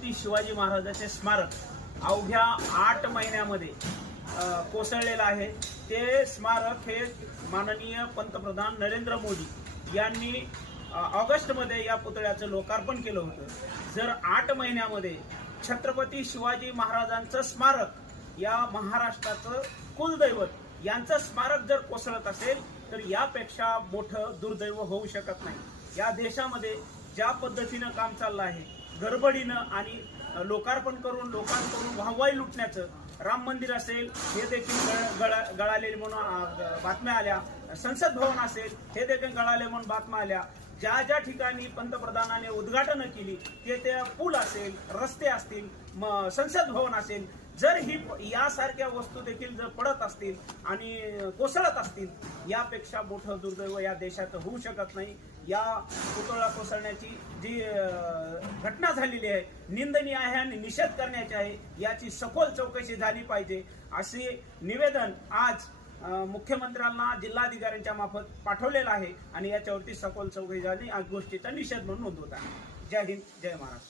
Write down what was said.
छत्रपती शिवाजी महाराजांचे स्मारक अवघ्या आठ महिन्यामध्ये कोसळलेलं आहे ते स्मारक हे माननीय पंतप्रधान नरेंद्र मोदी यांनी ऑगस्टमध्ये या पुतळ्याचं लोकार्पण केलं होतं जर आठ महिन्यामध्ये छत्रपती शिवाजी महाराजांचं स्मारक या महाराष्ट्राचं कुलदैवत यांचं स्मारक जर कोसळत असेल तर यापेक्षा मोठं दुर्दैव होऊ शकत नाही या देशामध्ये ज्या पद्धतीनं काम चाललं आहे गडबडीनं आणि लोकार्पण करून लोकांकडून वाहवाही लुटण्याचं राम मंदिर असेल हे देखील गळाले गळालेले म्हणून बातम्या आल्या संसद भवन असेल हे देखील गळाले म्हणून बातम्या आल्या ज्या ज्या ठिकाणी पंतप्रधानाने उद्घाटनं केली ते त्या पूल असेल रस्ते असतील संसद भवन असेल जर ही यासारख्या वस्तू देखील जर पडत असतील आणि कोसळत असतील यापेक्षा मोठं दुर्दैव या देशात होऊ शकत नाही या पुतळा कोसळण्याची जी घटना झालेली आहे निंदनीय आहे आणि निषेध करण्याची आहे याची सखोल चौकशी झाली पाहिजे असे निवेदन आज मुख्यमंत्र्यांना जिल्हाधिकाऱ्यांच्या मार्फत पाठवलेलं आहे आणि याच्यावरती सखोल चौकशी झाली आज गोष्टीचा निषेध म्हणून नोंदवत आहे जय हिंद जय महाराष्ट्र